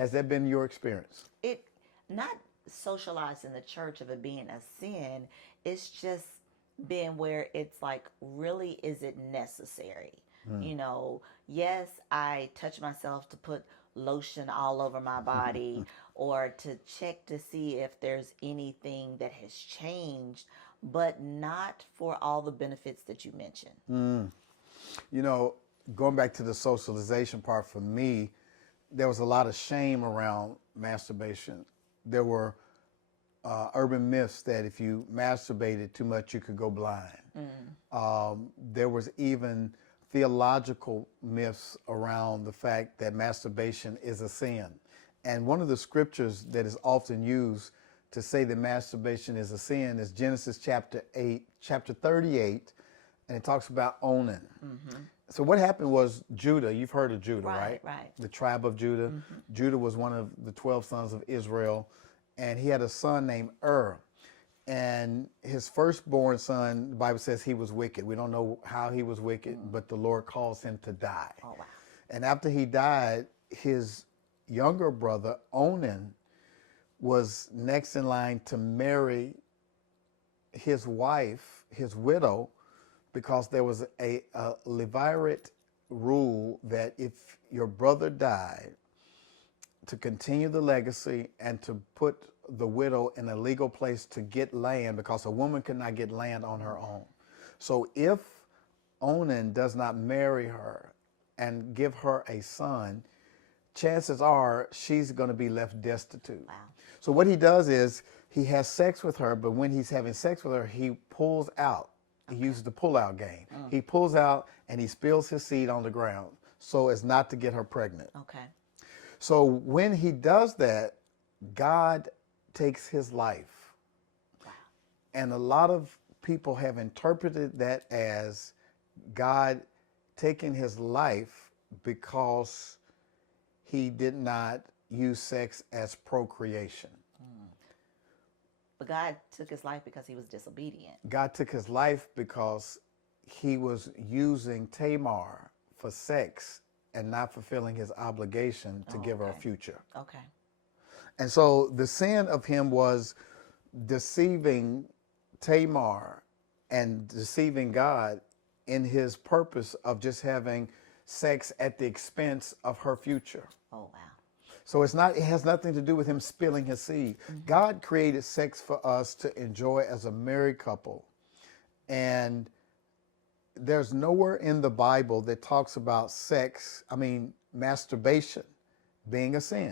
Has that been your experience? It not socialized in the church of it being a sin. It's just been where it's like, really, is it necessary? Mm. Yes, I touch myself to put lotion all over my body or to check to see if there's anything that has changed, but not for all the benefits that you mentioned. Mm. You know, going back to the socialization part, for me, there was a lot of shame around masturbation. There were urban myths that if you masturbated too much, you could go blind. There was even theological myths around the fact that masturbation is a sin. And one of the scriptures that is often used to say that masturbation is a sin is Genesis chapter 38, and it talks about Onan. So what happened was Judah, you've heard of Judah, right? Right. The tribe of Judah. Judah was one of the 12 sons of Israel, and he had a son named And his firstborn son, the Bible says he was wicked. We don't know how he was wicked, but the Lord caused him to die. Oh, wow. And after he died, his younger brother, Onan, was next in line to marry his wife, his widow, because there was a Levirate rule that if your brother died, to continue the legacy and to put the widow in a legal place to get land, because a woman could not get land on her own. So if Onan does not marry her and give her a son, chances are she's going to be left destitute. Wow. So what he does is he has sex with her, but when he's having sex with her, he pulls out. He uses the pull-out game. He pulls out and he spills his seed on the ground so as not to get her pregnant. Okay. So when he does that, God takes his life. Wow. And a lot of people have interpreted that as God taking his life because he did not use sex as procreation. But God took his life because he was disobedient. God took his life because he was using Tamar for sex and not fulfilling his obligation to give her a future. Okay. And so the sin of him was deceiving Tamar and deceiving God in his purpose of just having sex at the expense of her future. Oh, wow. So it has nothing to do with him spilling his seed. God created sex for us to enjoy as a married couple. And there's nowhere in the Bible that talks about masturbation being a sin.